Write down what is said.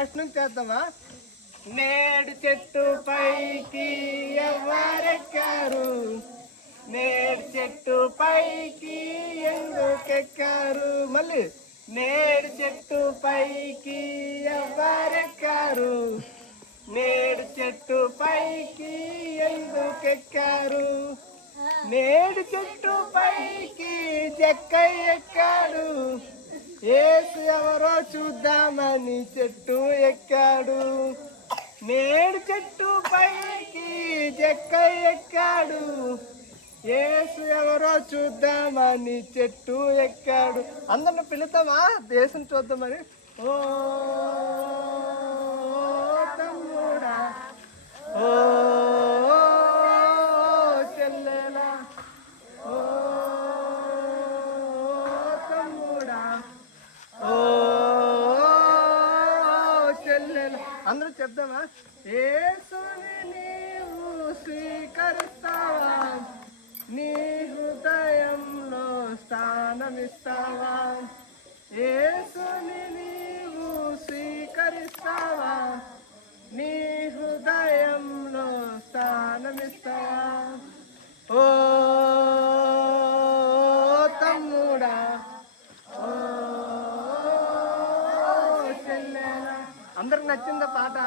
First నుంచి చేద్దామా? నేడు చెట్టు పైకి ఎవరెక్కారు, నేడు చెట్టు పైకి ఎందుకెక్కారు? మళ్ళీ నేడు చెట్టు పైకి ఎవరెక్కారు, నేడు చెట్టు పైకి ఎందుకెక్కారు? నేడు చెట్టు పైకి జక్కయ్య ఎక్కాడు, యేసు ఎవరో చూద్దామని చెట్టు ఎక్కాడు. నేడు చెట్టు పైకి జక్కయ్య ఎక్కాడు, యేసు ఎవరో చూద్దామని చెట్టు ఎక్కాడు. అందరిని పిలుతామా దేశం చూద్దామని? ఓ తమ్ముడా, ఓ చెల్లెలా, ఓ తమ్ముడా, ఓ చెల్లెలా, అందరూ చెప్దామా? యేసుని నీవు స్వీకరిస్తావా, నీ హృదయంలో స్థానమిస్తావా? యేసుని నీవు స్వీకరిస్తావా, నీ హృదయంలో స్థానమిస్తావా? ఓ తమ్ముడా, ఓ చెల్లెలా. అందరికి నచ్చిందా పాట?